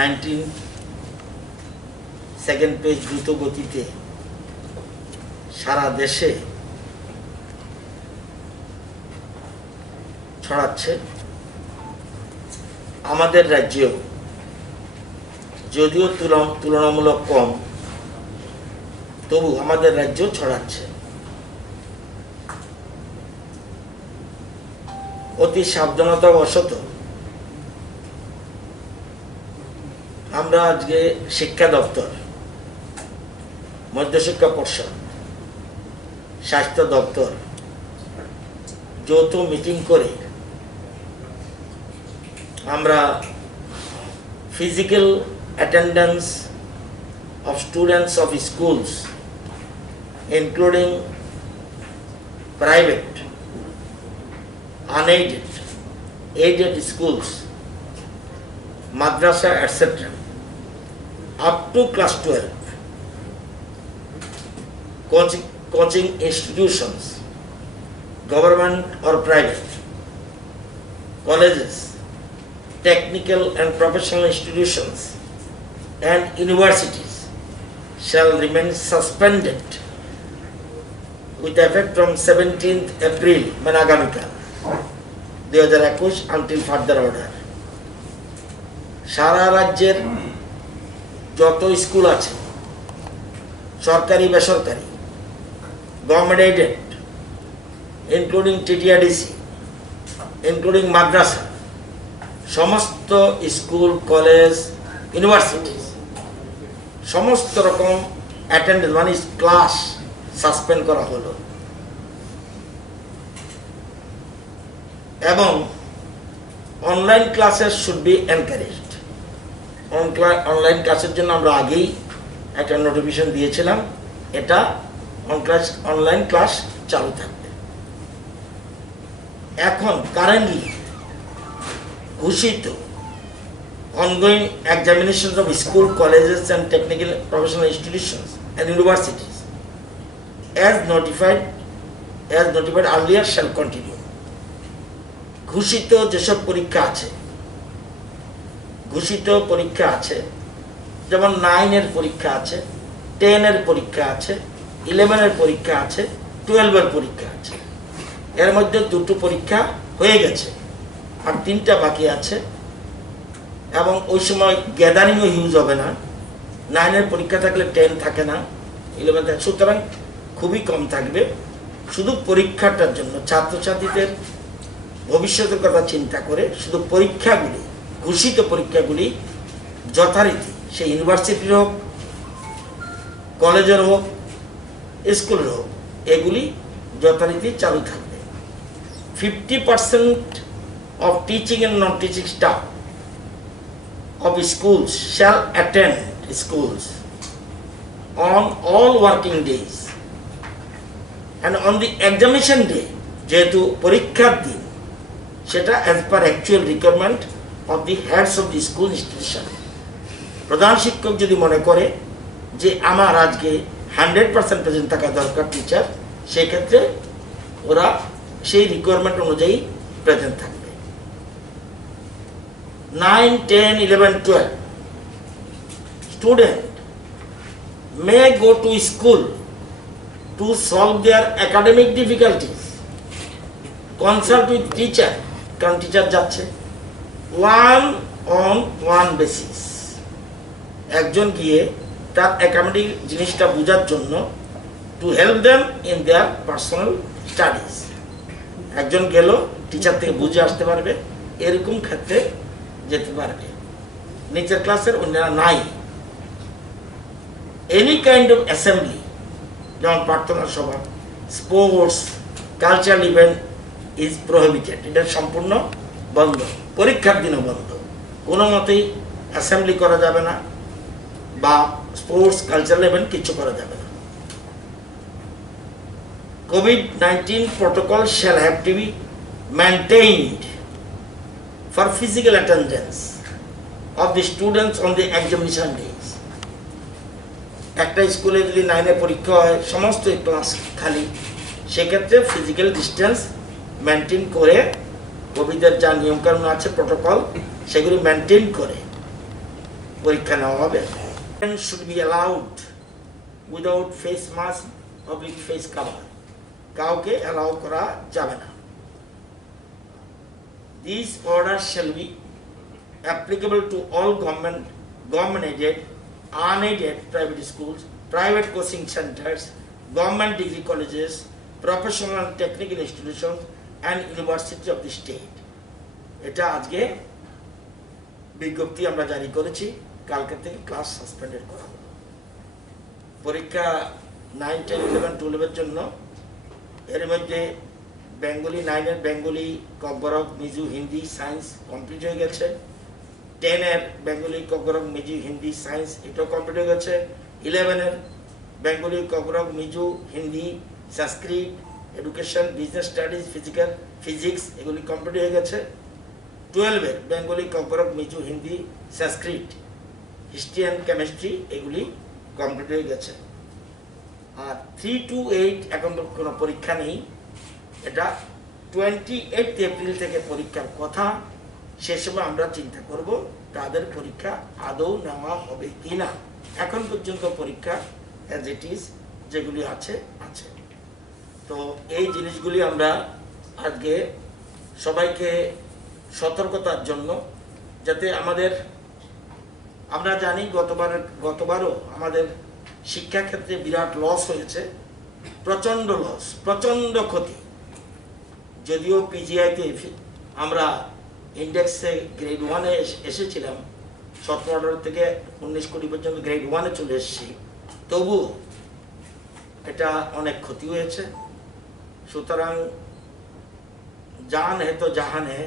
19 second page দ্রুত গতিতে সারা দেশে ছড়াচ্ছে। আমাদের রাজ্যেও যদিও তুলনামূলক কম, তবু আমাদের রাজ্য ছড়াচ্ছে। অতি সাবধানতাবশত আমরা আজকে শিক্ষা দপ্তর, মধ্যশিক্ষা পর্ষদ, স্বাস্থ্য দপ্তর যৌথ মিটিং করে আমরা physical attendance of students of schools including private, unaided, aided schools, madrasa etc. up to class 12, coaching institutions, government or private, colleges, technical and professional institutions and universities shall remain suspended with effect from 17th April Managamika 2021 until further order. সারা রাজ্যের যত school আছে, সরকারি বেসরকারি, government aided, including টিটিআরডিসি, including মাদ্রাসা, সমস্ত school, college, university সমস্ত রকম attendance মানে class suspend করা হলো। এবং online classes should be encouraged. Online ক্লাসের জন্য আমরা আগেই একটা নোটিফিকেশন দিয়েছিলাম, এটা অনলাইন ক্লাস চালু থাকবে। এখন কারেন্টলি ঘোষিত ongoing examinations of school, colleges and technical professional institutions and universities as notified earlier shall continue. ঘোষিত যেসব পরীক্ষা আছে যেমন 9 এর পরীক্ষা আছে, 10 এর পরীক্ষা আছে, 11 এর পরীক্ষা আছে, 12 এর পরীক্ষা আছে। এর মধ্যে 2টো পরীক্ষা হয়ে গেছে আর 3টা বাকি আছে। এবং ওই সময় গ্যাদারিংও হিউজ হবে না। 9 এর পরীক্ষা থাকলে 10 থাকে না, 11 থাকে, সুতরাং খুবই কম থাকবে। শুধু পরীক্ষাটার জন্য ছাত্রছাত্রীদের ভবিষ্যতের কথা চিন্তা করে শুধু পরীক্ষাগুলি, ঘোষিত পরীক্ষাগুলি যথারীতি সে ইউনিভার্সিটির হোক, কলেজের হোক, স্কুলের হোক, এগুলি যথারীতি চালু থাকবে। 50% of teaching and non-teaching staff of schools shall attend schools on all working days and on the examination day, যেহেতু পরীক্ষার দিন, সেটা as per actual requirement of the heads of the school institution। প্রধান শিক্ষক যদি মনে করে যে আমার আজকে 100% প্রেজেন্ট থাকা দরকার টিচার, সেক্ষেত্রে ওরা সেই রিকোয়ারমেন্ট অনুযায়ী প্রেজেন্ট থাকবে। 9, 10, 11, 12 student may go to school to solve their academic difficulties, consult with teacher, কারণ টিচার যাচ্ছে, one-on-one basis। একজন গিয়ে তার একাডেমিক জিনিসটা বোঝার জন্য to help them in their personal studies। একজন গেল, টিচার থেকে বুঝে আসতে পারবে, এরকম ক্ষেত্রে যেতে পারবে। নিচের ক্লাসের অন্যরা নাই। এনি কাইন্ড অফ অ্যাসেম্বলি, যেমন প্রার্থনা সভা, sports, cultural event is prohibited. এটা সম্পূর্ণ বন্ধ, পরীক্ষার দিনও বন্ধ। কোনো মতেই অ্যাসেম্বলি করা যাবে না বা স্পোর্টস, কালচারাল ইভেন্ট কিছু করা যাবে না। COVID-19 protocol shall have to be maintained for physical attendance of the students on the examination days। একটা স্কুলে যদি 9 এর পরীক্ষা হয়, সমস্ত ক্লাস খালি, সেক্ষেত্রে ফিজিক্যাল ডিস্টেন্স মেনটেন করে, কোভিডের যা নিয়মকানুন আছে প্রোটোকল, সেগুলি মেনটেন করে পরীক্ষা নেওয়া হবে। Should be allowed without face mask oblique face cover, কাউকে অ্যালাউ করা যাবে না। These orders shall be applicable to all government aided, unaided private schools, private coaching centers, government degree colleges, professional and technical institutions and university of the state. এটা আজকে বিজ্ঞপ্তি আমরা জারি করেছি, কালকে থেকে ক্লাস সাসপেন্ডেড করা হলো। পরীক্ষা 9, 10, 11, 12 জন্য এর মধ্যে বেঙ্গলি 9-এর Bengali Kokborok Mizo Hindi science complete হয়ে গেছে। 10-এর বেঙ্গলি ককবরক মিজু হিন্দি সায়েন্স এটাও কমপ্লিট হয়ে গেছে। 11-এর Bengali Kokborok Mizo Hindi Sanskrit education business studies physics এগুলি কমপ্লিট হয়ে গেছে। 12-এর Bengali Kokborok Mizo Hindi Sanskrit history and chemistry এগুলি কমপ্লিট হয়ে গেছে। আর 3 to 8 এখন কোনো পরীক্ষা নেই। এটা 28 এপ্রিল থেকে পরীক্ষার কথা। সে সময় আমরা চিন্তা করব তাদের পরীক্ষা আদৌ নেওয়া হবে কিনা। এখন পর্যন্ত পরীক্ষা অ্যাজ ইট ইজ যেগুলি আছে আছে। তো এই জিনিসগুলি আমরা আজকে সবাইকে সতর্কতার জন্য, যাতে আমরা জানি গতবারও আমাদের শিক্ষাক্ষেত্রে বিরাট লস হয়েছে, প্রচণ্ড লস, প্রচণ্ড ক্ষতি। যদিও পিজিআইতে আমরা ইন্ডেক্সে গ্রেড 1-এ এসেছিলাম, 17-18 থেকে 19 কোটি পর্যন্ত গ্রেড 1-এ চলে এসেছি, তবুও এটা অনেক ক্ষতি হয়েছে। সুতরাং জান হে তো জাহান হে,